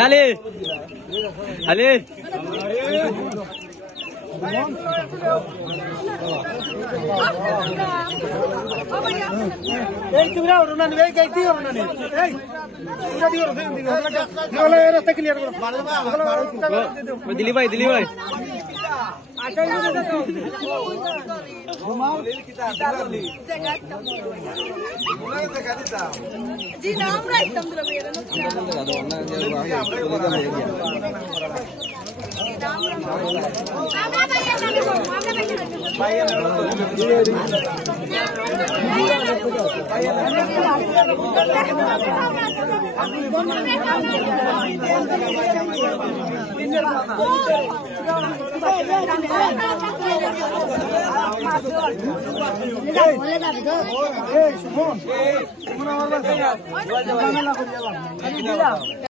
আলি আলি এই তোমরা ওরনা নিবে এই গাইতি ওরনা নি এই তোমরা দিও ওরনা দিও রাস্তা ক্লিয়ার করো দিলি ভাই আচ্ছা এই দিকে তো ঘুমাও জি না আমরা একদম দিলাম এরা এই শুনুন